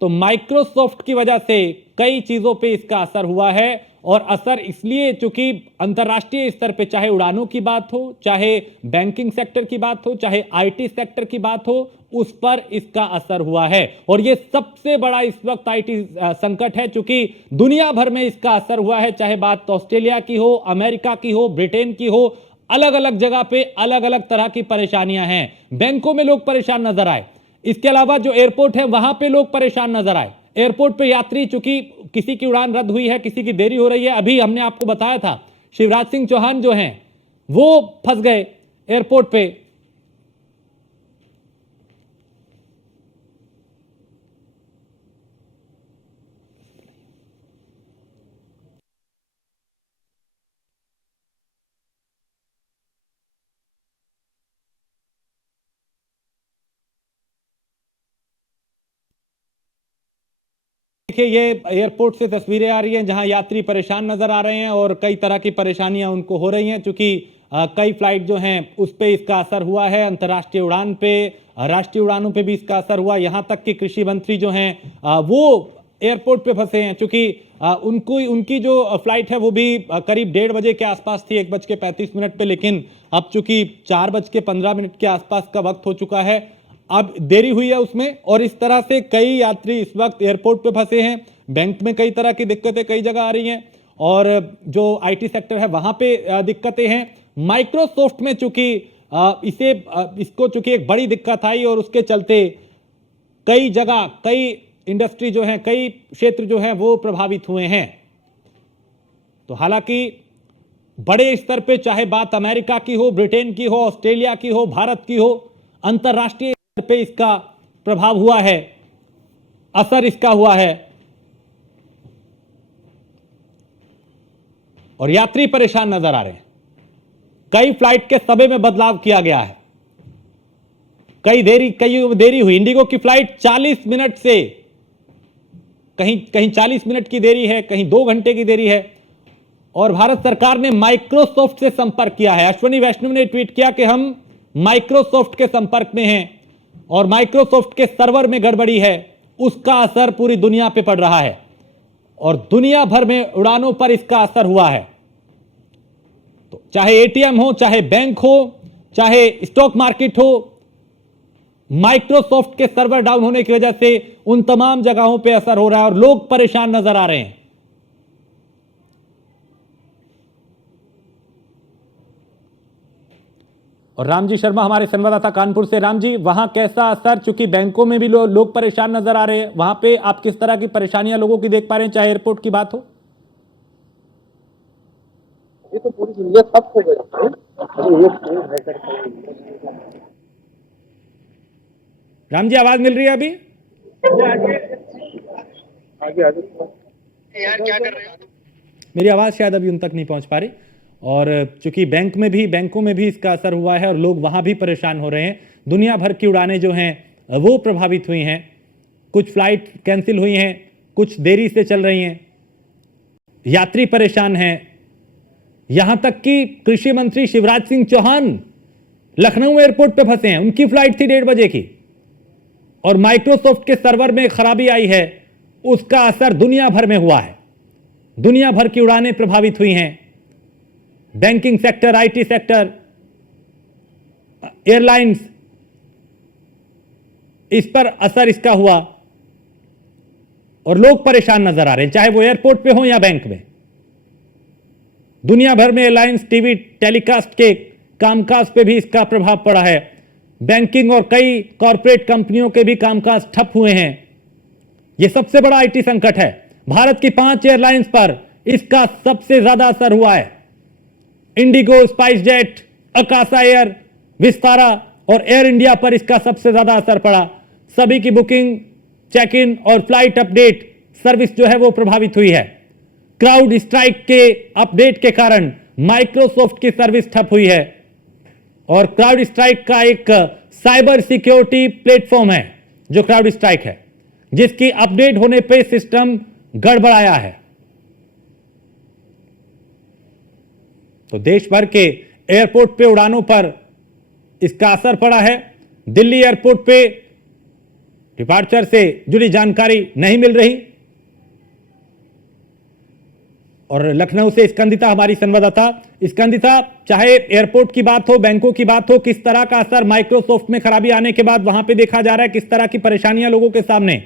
तो माइक्रोसॉफ्ट की वजह से कई चीजों पे इसका असर हुआ है। और असर इसलिए चूंकि अंतर्राष्ट्रीय स्तर पे चाहे उड़ानों की बात हो, चाहे बैंकिंग सेक्टर की बात हो, चाहे आईटी सेक्टर की बात हो, उस पर इसका असर हुआ है। और ये सबसे बड़ा इस वक्त आईटी संकट है, चूंकि दुनिया भर में इसका असर हुआ है। चाहे बात ऑस्ट्रेलिया की हो, अमेरिका की हो, ब्रिटेन की हो, अलग अलग जगह पे अलग अलग तरह की परेशानियां हैं। बैंकों में लोग परेशान नजर आए। इसके अलावा जो एयरपोर्ट है वहां पे लोग परेशान नजर आए। एयरपोर्ट पे यात्री, चूंकि किसी की उड़ान रद्द हुई है, किसी की देरी हो रही है, अभी हमने आपको बताया था शिवराज सिंह चौहान जो हैं वो फंस गए एयरपोर्ट पे। देखिए, ये एयरपोर्ट से तस्वीरें आ रही हैं जहां यात्री परेशान नजर आ रहे हैं और कई तरह की परेशानियां उनको हो रही हैं, क्योंकि कई फ्लाइट जो हैं उस पे इसका असर हुआ है। अंतर्राष्ट्रीय उड़ान पे, राष्ट्रीय उड़ानों पे भी इसका असर हुआ। यहां तक कि कृषि मंत्री जो हैं वो एयरपोर्ट पे फंसे हैं, क्योंकि उनको उनकी जो फ्लाइट है वो भी करीब 1:30 बजे के आसपास थी, 1:35 पे, लेकिन अब चूंकि 4:15 के आसपास का वक्त हो चुका है, अब देरी हुई है उसमें। और इस तरह से कई यात्री इस वक्त एयरपोर्ट पे फंसे हैं। बैंक में कई तरह की दिक्कतें कई जगह आ रही हैं, और जो आईटी सेक्टर है वहां पे दिक्कतें हैं। माइक्रोसॉफ्ट में चूंकि इसको चूंकि एक बड़ी दिक्कत आई, और उसके चलते कई जगह, कई इंडस्ट्री जो है, कई क्षेत्र जो है वो प्रभावित हुए हैं। तो हालांकि बड़े स्तर पे, चाहे बात अमेरिका की हो, ब्रिटेन की हो, ऑस्ट्रेलिया की हो, भारत की हो, अंतर्राष्ट्रीय स्तर पे इसका प्रभाव हुआ है, असर इसका हुआ है, और यात्री परेशान नजर आ रहे हैं। कई फ्लाइट के समय में बदलाव किया गया है, कई देरी हुई। इंडिगो की फ्लाइट 40 मिनट से, कहीं कहीं 40 मिनट की देरी है, कहीं 2 घंटे की देरी है। और भारत सरकार ने माइक्रोसॉफ्ट से संपर्क किया है। अश्विनी वैष्णव ने ट्वीट किया कि हम माइक्रोसॉफ्ट के संपर्क में हैं, और माइक्रोसॉफ्ट के सर्वर में गड़बड़ी है, उसका असर पूरी दुनिया पे पड़ रहा है, और दुनिया भर में उड़ानों पर इसका असर हुआ है। तो चाहे एटीएम हो, चाहे बैंक हो, चाहे स्टॉक मार्केट हो, माइक्रोसॉफ्ट के सर्वर डाउन होने की वजह से उन तमाम जगहों पे असर हो रहा है, और लोग परेशान नजर आ रहे हैं। और रामजी शर्मा हमारे संवाददाता कानपुर से। रामजी, वहां कैसा असर, चूंकि बैंकों में भी लोग परेशान नजर आ रहे हैं, वहां पे आप किस तरह की परेशानियां लोगों की देख पा रहे हैं, चाहे एयरपोर्ट की बात हो? ये तो पूरी दुनिया सब हो गई है। रामजी, आवाज मिल रही है अभी? आगे आगे यार क्या कर रहे हो? मेरी आवाज शायद अभी उन तक नहीं पहुंच पा रही। और चूंकि बैंकों में भी इसका असर हुआ है, और लोग वहां भी परेशान हो रहे हैं। दुनिया भर की उड़ानें जो हैं वो प्रभावित हुई हैं। कुछ फ्लाइट कैंसिल हुई हैं, कुछ देरी से चल रही हैं, यात्री परेशान हैं। यहां तक कि कृषि मंत्री शिवराज सिंह चौहान लखनऊ एयरपोर्ट पे फंसे हैं। उनकी फ्लाइट थी 1:30 बजे की, और माइक्रोसॉफ्ट के सर्वर में खराबी आई है, उसका असर दुनिया भर में हुआ है। दुनिया भर की उड़ानें प्रभावित हुई हैं। Banking sector, IT sector, airlines, इस पर असर इसका हुआ, और लोग परेशान नजर आ रहे हैं, चाहे वो एयरपोर्ट पे हो या बैंक में। दुनिया भर में एयरलाइंस, टीवी टेलीकास्ट के कामकाज पे भी इसका प्रभाव पड़ा है। बैंकिंग और कई कॉरपोरेट कंपनियों के भी कामकाज ठप हुए हैं। यह सबसे बड़ा आईटी संकट है। भारत की 5 एयरलाइंस पर इसका सबसे ज्यादा असर हुआ है। Indigo, spice jet, Akasha air, Vistara और एयर इंडिया पर इसका सबसे ज्यादा असर पड़ा। सभी की बुकिंग, चेक इन और फ्लाइट अपडेट सर्विस जो है वो प्रभावित हुई है। क्राउड स्ट्राइक के अपडेट के कारण माइक्रोसॉफ्ट की सर्विस ठप हुई है, और क्राउड स्ट्राइक का एक साइबर सिक्योरिटी प्लेटफॉर्म है जो क्राउड स्ट्राइक है, जिसकी अपडेट होने पे सिस्टम गड़बड़ाया है। तो देश भर के एयरपोर्ट पे उड़ानों पर इसका असर पड़ा है। दिल्ली एयरपोर्ट पे डिपार्चर से जुड़ी जानकारी नहीं मिल रही। और लखनऊ से स्कंदिता हमारी संवाददाता। स्कंदिता, चाहे एयरपोर्ट की बात हो, बैंकों की बात हो, किस तरह का असर माइक्रोसॉफ्ट में खराबी आने के बाद वहां पे देखा जा रहा है, किस तरह की परेशानियां लोगों के सामने?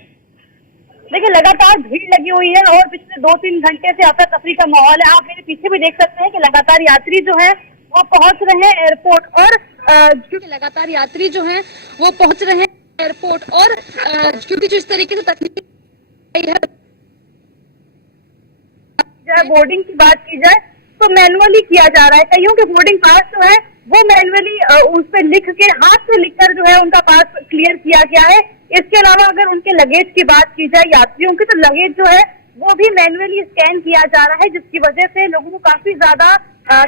देखिए, लगातार भीड़ लगी हुई है और पिछले 2-3 घंटे से अफरा तफरी का माहौल है। आप मेरे पीछे भी देख सकते हैं कि लगातार यात्री जो है वो पहुंच रहे हैं एयरपोर्ट और क्योंकि लगातार यात्री जो है वो पहुंच रहे हैं एयरपोर्ट और क्योंकि जो इस तरीके से तकनीक बोर्डिंग की बात की जाए तो मैनुअली किया जा रहा है। कईयों के बोर्डिंग पास जो है वो मैनुअली उस पर लिख के हाथ से लिखकर जो है उनका पास क्लियर किया गया है। इसके अलावा अगर उनके लगेज की बात की जाए यात्रियों की, तो लगेज जो है वो भी मैनुअली स्कैन किया जा रहा है, जिसकी वजह से लोगों को काफी ज्यादा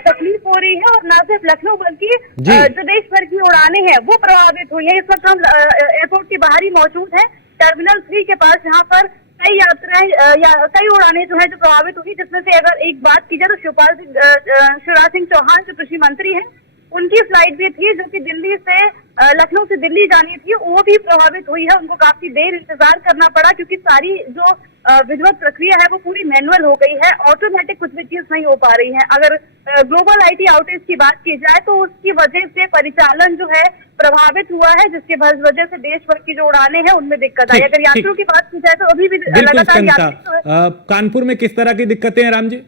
तकलीफ हो रही है। और न सिर्फ लखनऊ बल्कि जो देश भर की उड़ानें हैं वो प्रभावित हुई है। इस वक्त हम एयरपोर्ट के बाहर ही मौजूद है, टर्मिनल 3 के पास, जहाँ पर कई यात्राएं या कई उड़ानें जो है जो प्रभावित हुई, जिसमें से अगर एक बात की जाए तो शिवराज सिंह चौहान जो कृषि मंत्री हैं उनकी फ्लाइट भी थी जो कि दिल्ली से लखनऊ से दिल्ली जानी थी, वो भी प्रभावित हुई है। उनको काफी देर इंतजार करना पड़ा क्योंकि सारी जो विधिवत प्रक्रिया है वो पूरी मैनुअल हो गई है, ऑटोमेटिक कुछ भी चीज नहीं हो पा रही है। अगर ग्लोबल आईटी आउटेज की बात की जाए तो उसकी वजह से परिचालन जो है प्रभावित हुआ है, जिसकी वजह से देश भर की जो उड़ानें हैं उनमें दिक्कत आई। अगर यात्रियों की बात की जाए तो अभी भी लगातार कानपुर में किस तरह की दिक्कतें हैं राम जी?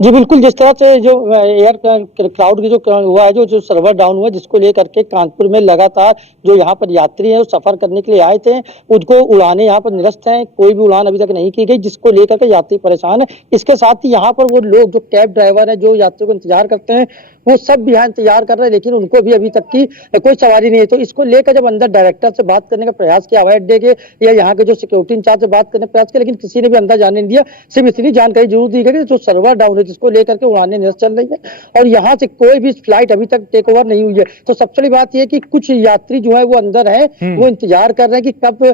जी बिल्कुल, जिस तरह से जो एयर क्राउड की जो हुआ है, जो सर्वर डाउन हुआ, जिसको लेकर के कानपुर में लगातार जो यहाँ पर यात्री हैं वो सफर करने के लिए आए थे, उनको उड़ाने यहाँ पर निरस्त हैं। कोई भी उड़ान अभी तक नहीं की गई, जिसको लेकर के यात्री परेशान है। इसके साथ ही यहाँ पर वो लोग जो कैब ड्राइवर है जो यात्रियों को इंतजार करते हैं वो सब भी यहाँ इंतजार कर रहे हैं, लेकिन उनको भी अभी तक की कोई सवारी नहीं है। तो इसको लेकर जब अंदर डायरेक्टर से बात करने का प्रयास किया, हवाई अड्डे के या यहाँ के जो सिक्योरिटी इंचार्ज से बात करने का प्रयास किया, लेकिन किसी ने भी अंदर जाने नहीं दिया। सिर्फ इतनी जानकारी जरूर दी गई जो सर्वर डाउन है, जिसको लेकर के उड़ानें निरस्त चल रही है और यहाँ से कोई भी फ्लाइट अभी तक टेक ओवर नहीं हुई है। तो सबसे बड़ी बात यह कि कुछ यात्री जो है वो अंदर है, वो इंतजार कर रहे हैं कि कब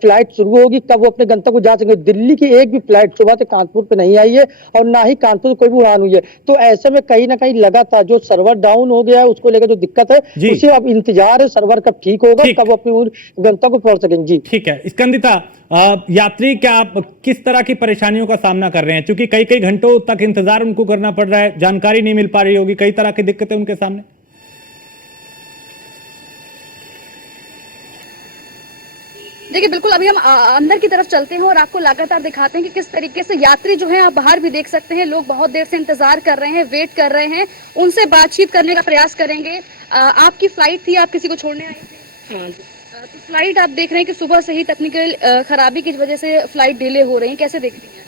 फ्लाइट शुरू होगी, कब वो अपने गंतव्य को जा सकेंगे। दिल्ली की एक भी फ्लाइट सुबह से कानपुर पे नहीं आई है और ना ही कानपुर से कोई भी उड़ान हुई है। तो ऐसे में कहीं ना कहीं लगातार जो सर्वर डाउन हो गया है उसको लेकर जो दिक्कत है उसे अब इंतजार है सर्वर कब ठीक होगा, कब अपनी गंतव्य को पहुंच सकेंगे। जी ठीक है स्कंदिता, यात्री क्या किस तरह की परेशानियों का सामना कर रहे हैं? क्योंकि कई कई घंटों तक इंतजार उनको करना पड़ रहा है, जानकारी नहीं मिल पा रही होगी, कई तरह की दिक्कतें उनके सामने। देखिए बिल्कुल, अभी हम अंदर की तरफ चलते हैं और आपको लगातार दिखाते हैं कि किस तरीके से यात्री जो हैं, आप बाहर भी देख सकते हैं, लोग बहुत देर से इंतजार कर रहे हैं, वेट कर रहे हैं, उनसे बातचीत करने का प्रयास करेंगे। आपकी फ्लाइट थी, आप किसी को छोड़ने आए थे? हाँ। तो फ्लाइट आप देख रहे हैं कि सुबह से ही टेक्निकल खराबी की वजह से फ्लाइट डिले हो रही है, कैसे देख रही हैं?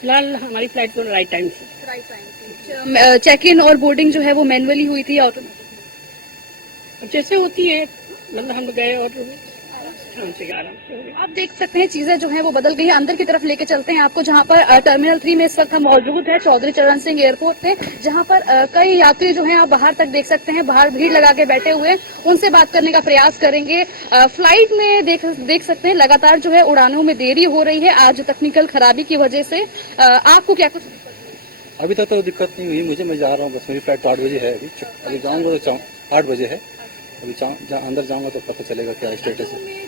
फिलहाल हमारी फ्लाइट तो राइट टाइम से, चेक इन और बोर्डिंग जो है वो मैनुअली हुई थी, ऑटोमेटिक जैसे होती है, मतलब हम गए और आप देख सकते हैं चीजें जो हैं वो बदल गई हैं। अंदर की तरफ लेके चलते हैं आपको, जहां पर टर्मिनल 3 में इस वक्त हम मौजूद है, चौधरी चरण सिंह एयरपोर्ट पे, जहां पर कई यात्री जो हैं आप बाहर तक देख सकते हैं, बाहर भीड़ लगा के बैठे हुए हैं, उनसे बात करने का प्रयास करेंगे। फ्लाइट में देख सकते हैं लगातार जो है उड़ानों में देरी हो रही है आज टेक्निकल खराबी की वजह से। आपको क्या कुछ अभी तक तो दिक्कत नहीं हुई मुझे, मैं जा रहा हूँ, बस मेरी फ्लाइट तो 8 बजे है, अभी जाऊँगा तो 8 बजे है, अभी अंदर जाऊँगा तो पता चलेगा क्या स्टेटस है।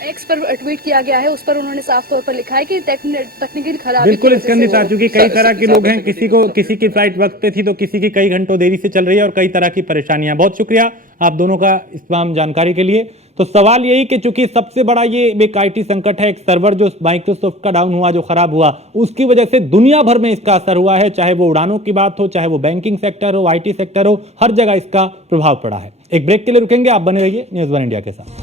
एक्स पर ट्वीट किया गया है, उस पर उन्होंने साफ तौर पर लिखा है कि तकनीकी खराबी। बिल्कुल स्कंदिता, क्योंकि कई तरह के लोग हैं, किसी की फ्लाइट वक्त पे थी तो किसी की कई घंटों देरी से चल रही है और कई तरह की परेशानियां। बहुत शुक्रिया आप दोनों का इस तमाम जानकारी के लिए। तो सवाल यही कि चूंकि सबसे बड़ा ये एक आईटी संकट है, एक सर्वर जो माइक्रोसॉफ्ट का डाउन हुआ, जो खराब हुआ, उसकी वजह से दुनिया भर में इसका असर हुआ है, चाहे वो उड़ानों की बात हो, चाहे वो बैंकिंग सेक्टर हो, आईटी सेक्टर हो, हर जगह इसका प्रभाव पड़ा है। एक ब्रेक के लिए रुकेंगे, आप बने रहिए न्यूज़ 1 इंडिया के साथ।